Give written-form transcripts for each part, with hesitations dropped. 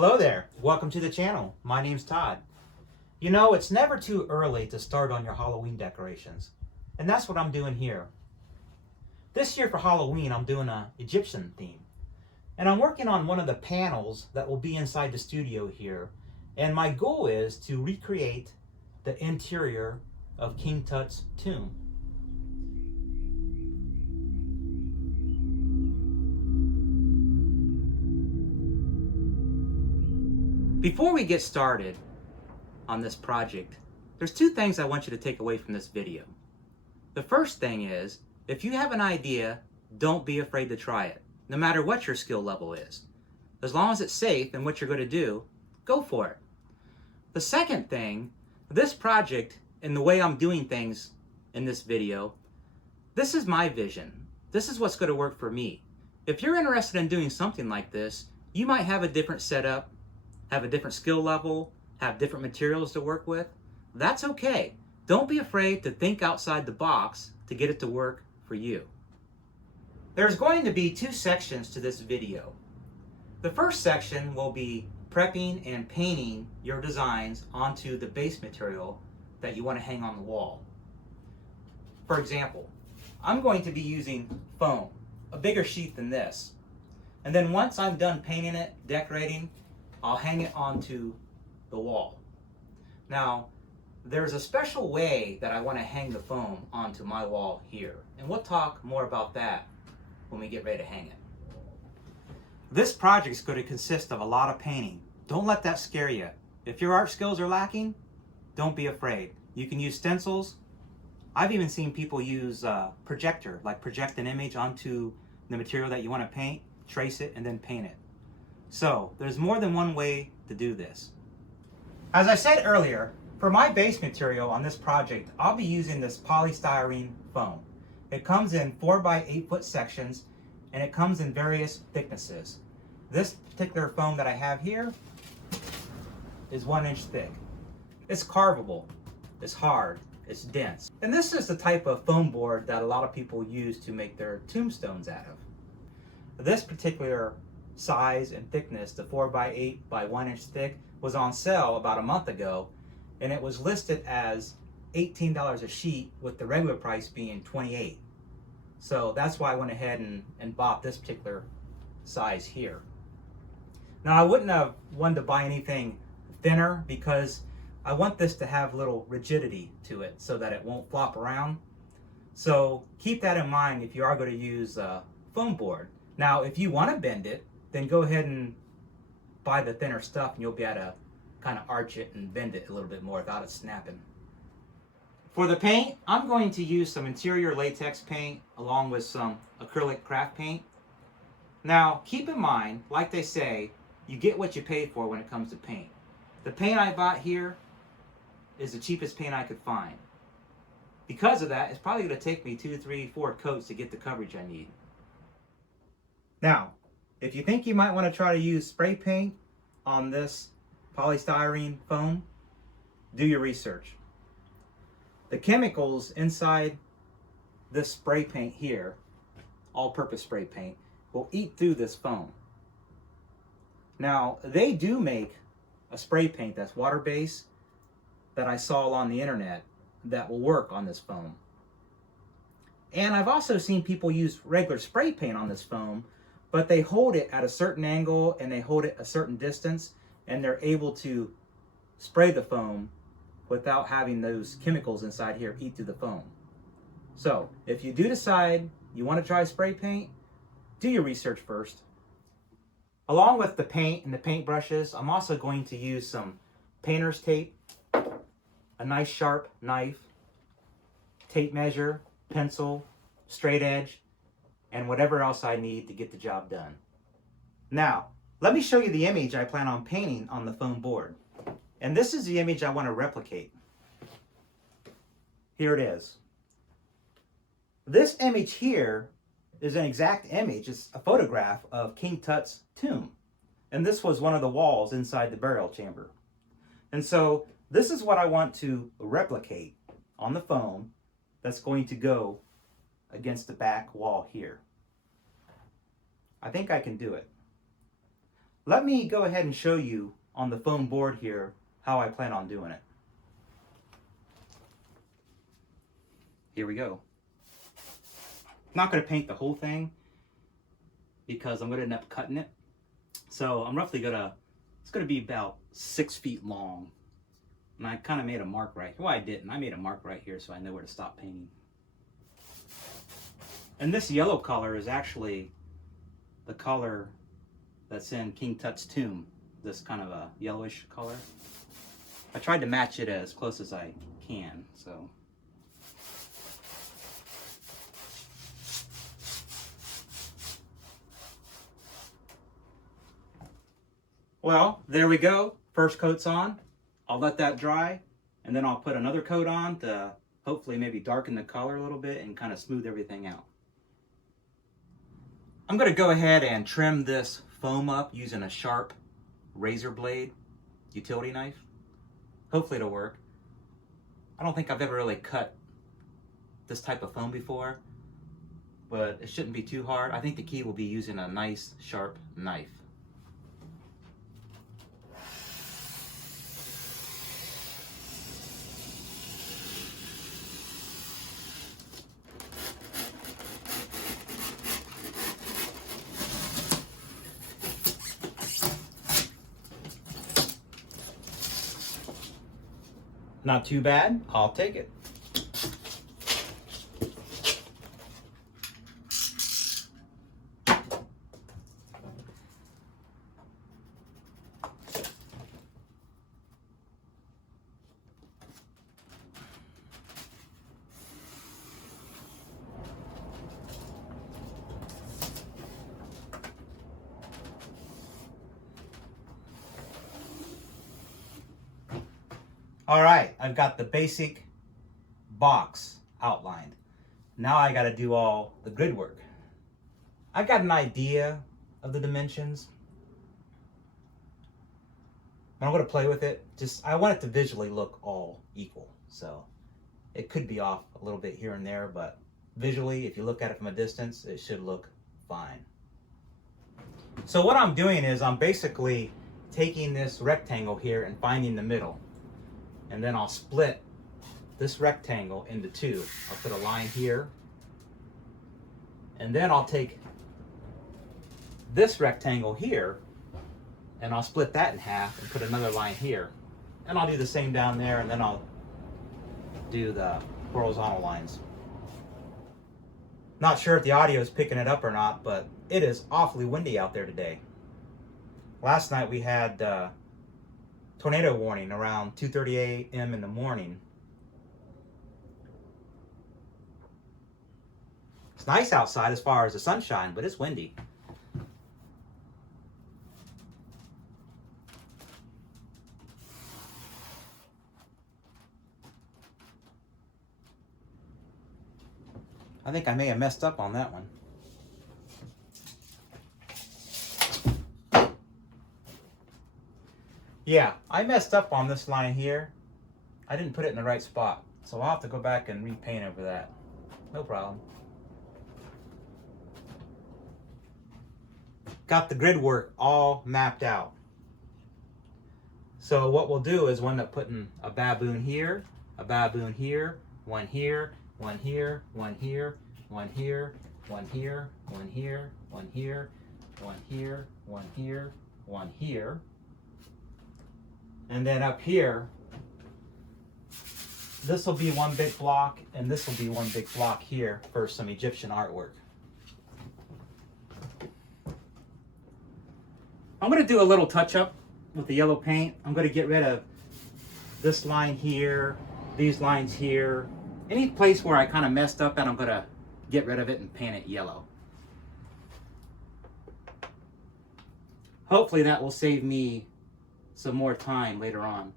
Hello there, welcome to the channel. My name's Todd. You know, it's never too early to start on your Halloween decorations. And that's what I'm doing here. This year for Halloween, I'm doing an Egyptian theme. And I'm working on one of the panels that will be inside the studio here. And my goal is to recreate the interior of King Tut's tomb. Before we get started on this project, there's two things I want you to take away from this video. The first thing is, if you have an idea, don't be afraid to try it, no matter what your skill level is. As long as it's safe and what you're going to do, go for it. The second thing, this project and the way I'm doing things in this video, this is my vision. This is what's going to work for me. If you're interested in doing something like this, you might have a different setup, have a different skill level, have different materials to work with. That's okay. Don't be afraid to think outside the box to get it to work for you. There's going to be two sections to this video. The first section will be prepping and painting your designs onto the base material that you want to hang on the wall. For example, I'm going to be using foam, a bigger sheet than this. And then once I'm done painting it, decorating, I'll hang it onto the wall. Now, there's a special way that I want to hang the foam onto my wall here, and we'll talk more about that when we get ready to hang it. This project is going to consist of a lot of painting. Don't let that scare you. If your art skills are lacking, don't be afraid. You can use stencils. I've even seen people use projector, like project an image onto the material that you want to paint, trace it, and then paint it. So, there's more than one way to do this. As I said earlier, for my base material on this project, I'll be using this polystyrene foam. It comes in 4 by 8 foot sections, and it comes in various thicknesses. This particular foam that I have here is 1 inch thick. It's carvable, it's hard, it's dense. And this is the type of foam board that a lot of people use to make their tombstones out of. This particular size and thickness, the 4 by 8 by 1 inch thick, was on sale about a month ago, and it was listed as $18 a sheet with the regular price being $28. So that's why I went ahead and bought this particular size here. Now I wouldn't have wanted to buy anything thinner because I want this to have a little rigidity to it so that it won't flop around. So keep that in mind if you are going to use a foam board. Now if you want to bend it, then go ahead and buy the thinner stuff and you'll be able to kind of arch it and bend it a little bit more without it snapping. For the paint, I'm going to use some interior latex paint along with some acrylic craft paint. Now keep in mind, like they say, you get what you pay for when it comes to paint. The paint I bought here is the cheapest paint I could find. Because of that, it's probably going to take me 2, 3, 4 coats to get the coverage I need. Now, if you think you might want to try to use spray paint on this polystyrene foam, do your research. The chemicals inside this spray paint here, all-purpose spray paint, will eat through this foam. Now, they do make a spray paint that's water-based that I saw on the internet that will work on this foam. And I've also seen people use regular spray paint on this foam, but they hold it at a certain angle and they hold it a certain distance, and they're able to spray the foam without having those chemicals inside here eat through the foam. So if you do decide you want to try spray paint, do your research first. Along with the paint and the paint brushes, I'm also going to use some painter's tape, a nice sharp knife, tape measure, pencil, straight edge, and whatever else I need to get the job done. Now, let me show you the image I plan on painting on the foam board. And this is the image I want to replicate. Here it is. This image here is an exact image. It's a photograph of King Tut's tomb. And this was one of the walls inside the burial chamber. And so this is what I want to replicate on the foam that's going to go against the back wall here. I think I can do it. Let me go ahead and show you on the foam board here how I plan on doing it. Here we go. I'm not going to paint the whole thing because I'm going to end up cutting it. So I'm roughly it's going to be about 6 feet long. And I kind of made a mark right here. Well, I didn't. I made a mark right here so I know where to stop painting. And this yellow color is actually the color that's in King Tut's tomb. This kind of a yellowish color. I tried to match it as close as I can, so. Well, there we go. First coat's on. I'll let that dry, and then I'll put another coat on to hopefully maybe darken the color a little bit and kind of smooth everything out. I'm going to go ahead and trim this foam up using a sharp razor blade utility knife. Hopefully it'll work. I don't think I've ever really cut this type of foam before, but it shouldn't be too hard. I think the key will be using a nice sharp knife. Not too bad. I'll take it. All right, I've got the basic box outlined. Now I got to do all the grid work. I've got an idea of the dimensions. I'm going to play with it. I want it to visually look all equal. So it could be off a little bit here and there, but visually, if you look at it from a distance, it should look fine. So what I'm doing is I'm basically taking this rectangle here and finding the middle. And then I'll split this rectangle into two. I'll put a line here. And then I'll take this rectangle here and I'll split that in half and put another line here. And I'll do the same down there, and then I'll do the horizontal lines. Not sure if the audio is picking it up or not, but it is awfully windy out there today. Last night we had tornado warning around 2:30 a.m. in the morning. It's nice outside as far as the sunshine, but it's windy. I think I may have messed up on that one. Yeah, I messed up on this line here. I didn't put it in the right spot, so I'll have to go back and repaint over that. No problem. Got the grid work all mapped out. So what we'll do is we'll end up putting a baboon here, a baboon here, one here, one here, one here, one here, one here, one here, one here, one here, one here, one here. And then up here, this will be one big block, and this will be one big block here for some Egyptian artwork. I'm going to do a little touch-up with the yellow paint. I'm going to get rid of this line here, these lines here. Any place where I kind of messed up, and I'm going to get rid of it and paint it yellow. Hopefully that will save me some more time later on.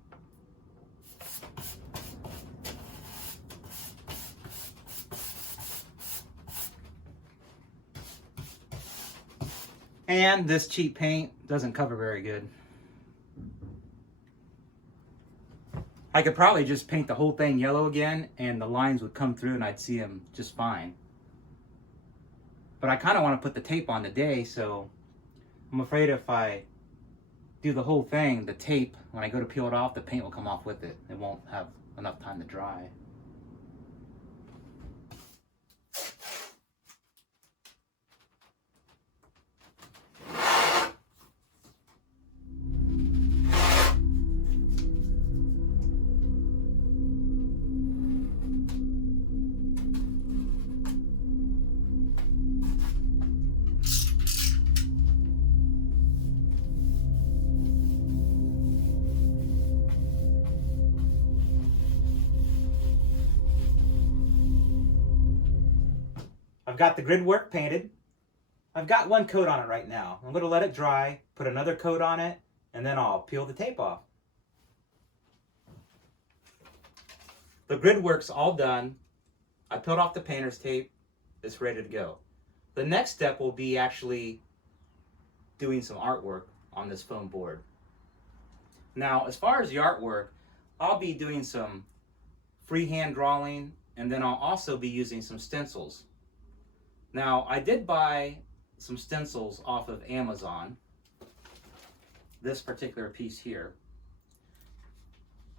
And this cheap paint doesn't cover very good. I could probably just paint the whole thing yellow again and the lines would come through and I'd see them just fine. But I kind of want to put the tape on today, so I'm afraid if I do the whole thing, the tape, when I go to peel it off, the paint will come off with it. It won't have enough time to dry. I've got the grid work painted. I've got one coat on it right now. I'm going to let it dry, put another coat on it, and then I'll peel the tape off. The grid work's all done. I peeled off the painter's tape. It's ready to go. The next step will be actually doing some artwork on this foam board. Now, as far as the artwork, I'll be doing some freehand drawing, and then I'll also be using some stencils. Now, I did buy some stencils off of Amazon, this particular piece here.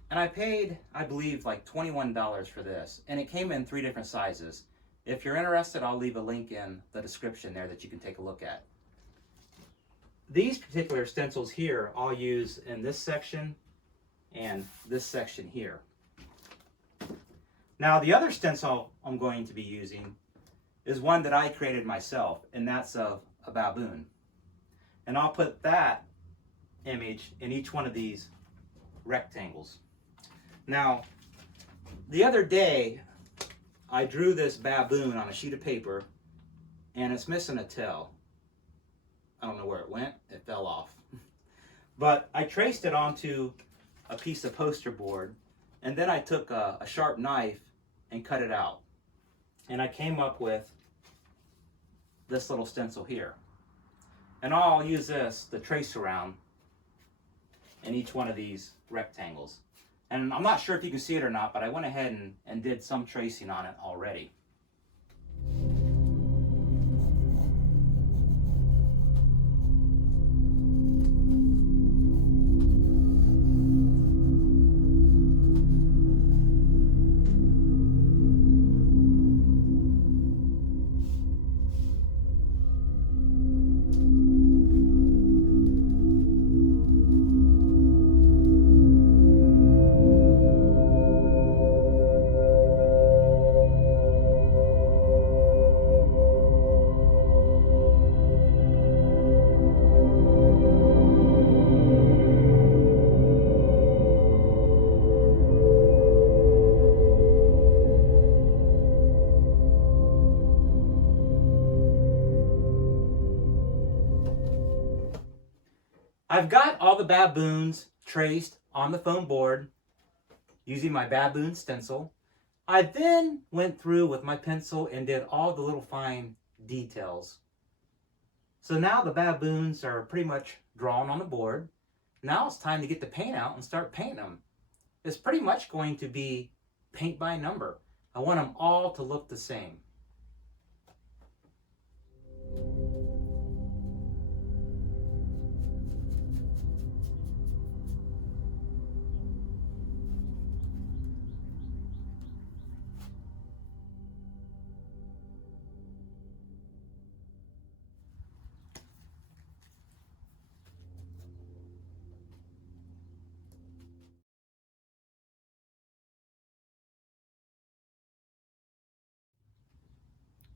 And I paid, I believe, like $21 for this. And it came in 3 different sizes. If you're interested, I'll leave a link in the description there that you can take a look at. These particular stencils here, I'll use in this section and this section here. Now, the other stencil I'm going to be using is one that I created myself, and that's of a baboon. And I'll put that image in each one of these rectangles. Now, the other day, I drew this baboon on a sheet of paper, and it's missing a tail. I don't know where it went. It fell off. But I traced it onto a piece of poster board, and then I took a sharp knife and cut it out. And I came up with this little stencil here. And I'll use this to trace around in each one of these rectangles. And I'm not sure if you can see it or not, but I went ahead and did some tracing on it already. I've got all the baboons traced on the foam board using my baboon stencil. I then went through with my pencil and did all the little fine details. So now the baboons are pretty much drawn on the board. Now it's time to get the paint out and start painting them. It's pretty much going to be paint by number. I want them all to look the same.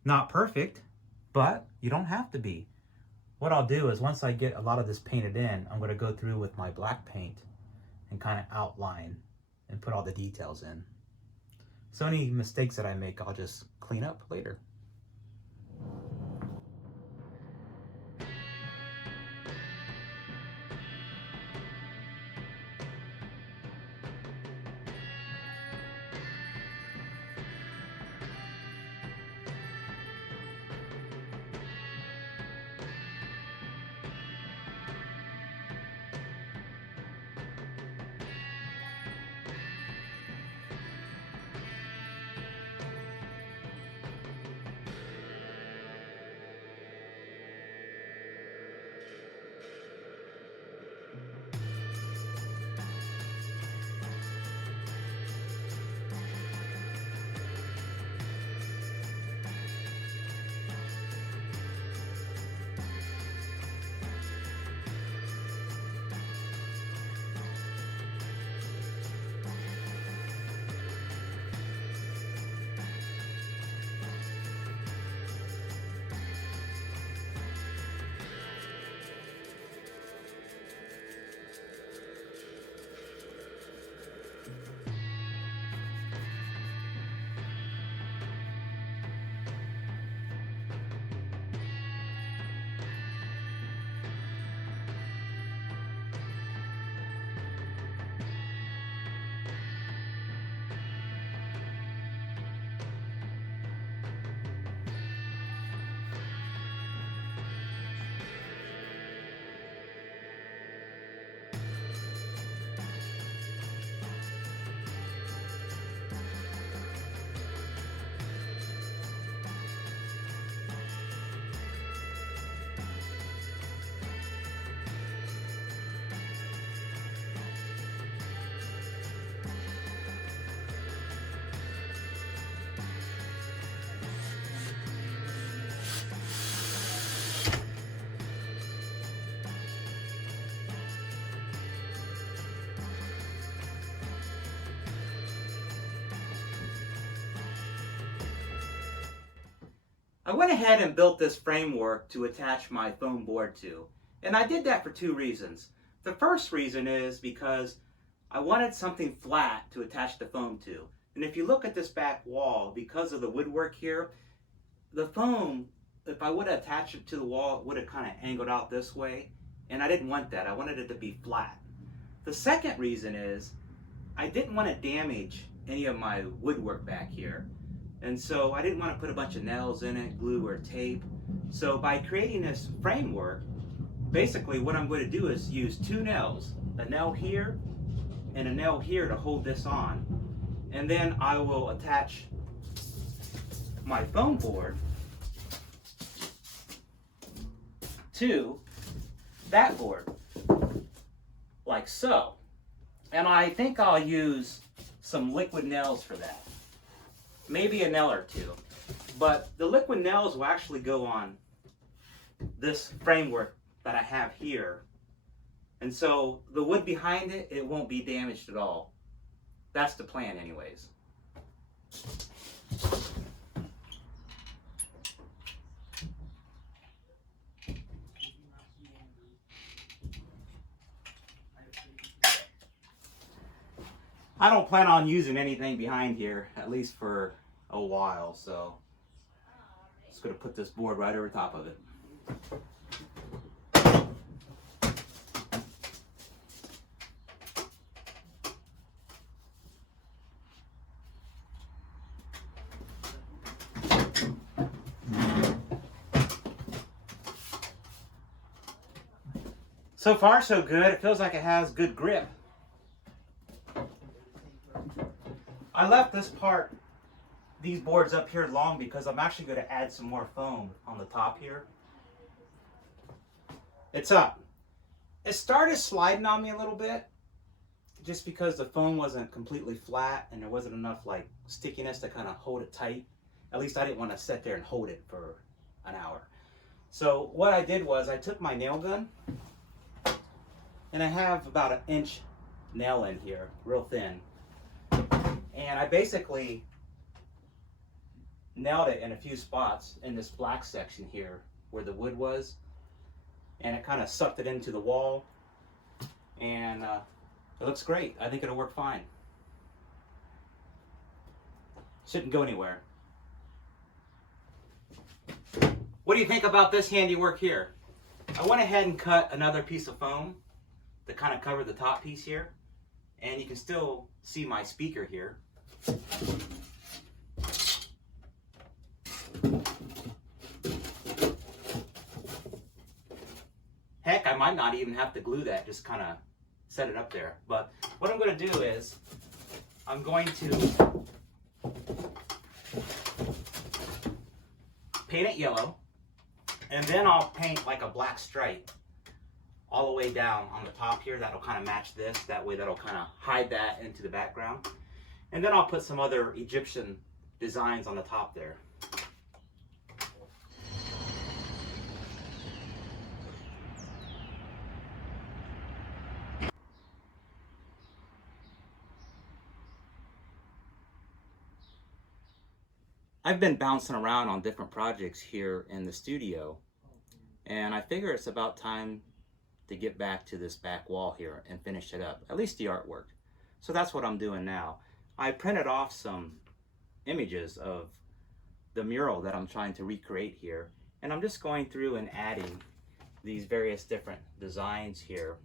Not perfect, but you don't have to be. What I'll do is once I get a lot of this painted in, I'm going to go through with my black paint and kind of outline and put all the details in. So any mistakes that I make, I'll just clean up later. I went ahead and built this framework to attach my foam board to. And I did that for two reasons. The first reason is because I wanted something flat to attach the foam to. And if you look at this back wall, because of the woodwork here, the foam, if I would have attached it to the wall, it would have kind of angled out this way. And I didn't want that. I wanted it to be flat. The second reason is I didn't want to damage any of my woodwork back here. And so I didn't want to put a bunch of nails in it, glue or tape. So by creating this framework, basically what I'm going to do is use two nails, a nail here and a nail here to hold this on. And then I will attach my foam board to that board, like so. And I think I'll use some liquid nails for that. Maybe a nail or two. But the liquid nails will actually go on this framework that I have here. And so the wood behind it, it won't be damaged at all. That's the plan anyways. I don't plan on using anything behind here, at least for a while, so I'm just going to put this board right over top of it. So far so good. It feels like it has good grip. I left this part, these boards up here long because I'm actually going to add some more foam on the top here. It's up. It started sliding on me a little bit just because the foam wasn't completely flat and there wasn't enough like stickiness to kind of hold it tight. At least I didn't want to sit there and hold it for an hour. So what I did was I took my nail gun and I have about an inch nail in here, real thin. And I basically nailed it in a few spots in this black section here where the wood was. And it kind of sucked it into the wall. And it looks great. I think it'll work fine. Shouldn't go anywhere. What do you think about this handiwork here? I went ahead and cut another piece of foam to kind of cover the top piece here. And you can still see my speaker here. Heck, I might not even have to glue that, just kind of set it up there. But what I'm going to do is I'm going to paint it yellow, and then I'll paint like a black stripe all the way down on the top here. That'll kind of match this. That way that'll kind of hide that into the background. And then I'll put some other Egyptian designs on the top there. I've been bouncing around on different projects here in the studio, and I figure it's about time to get back to this back wall here and finish it up, at least the artwork. So that's what I'm doing now. I printed off some images of the mural that I'm trying to recreate here, and I'm just going through and adding these various different designs here.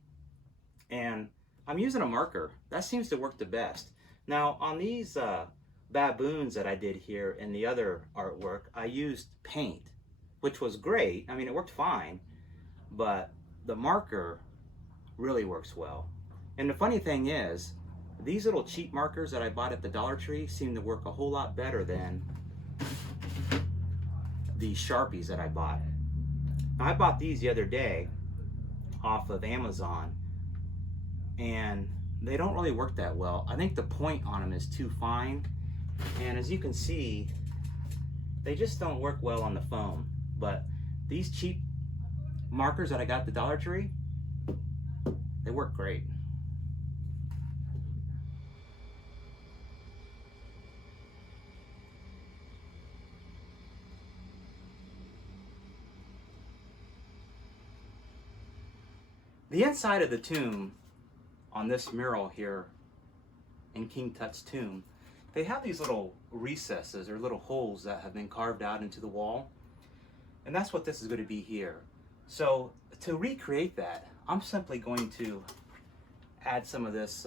And I'm using a marker. That seems to work the best. Now on these baboons that I did here in the other artwork, I used paint, which was great. I mean, it worked fine, but the marker really works well. And the funny thing is, these little cheap markers that I bought at the Dollar Tree seem to work a whole lot better than the Sharpies that I bought. Now, I bought these the other day off of Amazon, and they don't really work that well. I think the point on them is too fine, and as you can see, they just don't work well on the foam. But these cheap markers that I got at the Dollar Tree, they work great. The inside of the tomb on this mural here in King Tut's tomb, they have these little recesses or little holes that have been carved out into the wall. And that's what this is going to be here. So to recreate that, I'm simply going to add some of this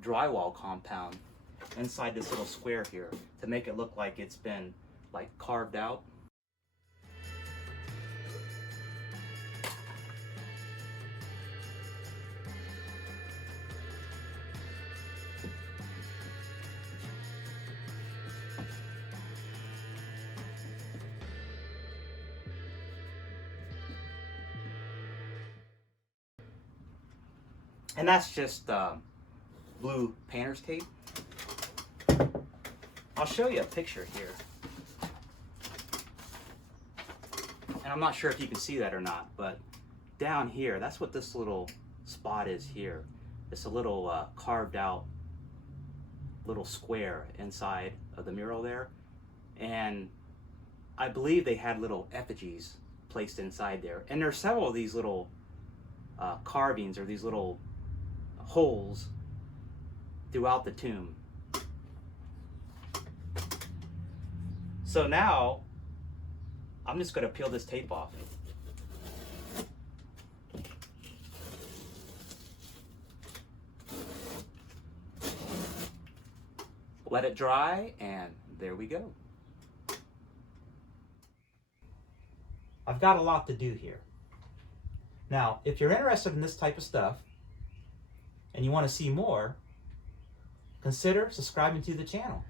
drywall compound inside this little square here to make it look like it's been like carved out. And that's just blue painter's tape. I'll show you a picture here. And I'm not sure if you can see that or not, but down here, that's what this little spot is here. It's a little carved out little square inside of the mural there. And I believe they had little effigies placed inside there. And there's several of these little carvings or these little holes throughout the tomb. So now I'm just going to peel this tape off. Let it dry, and there we go. I've got a lot to do here. Now, if you're interested in this type of stuff and you want to see more, consider subscribing to the channel.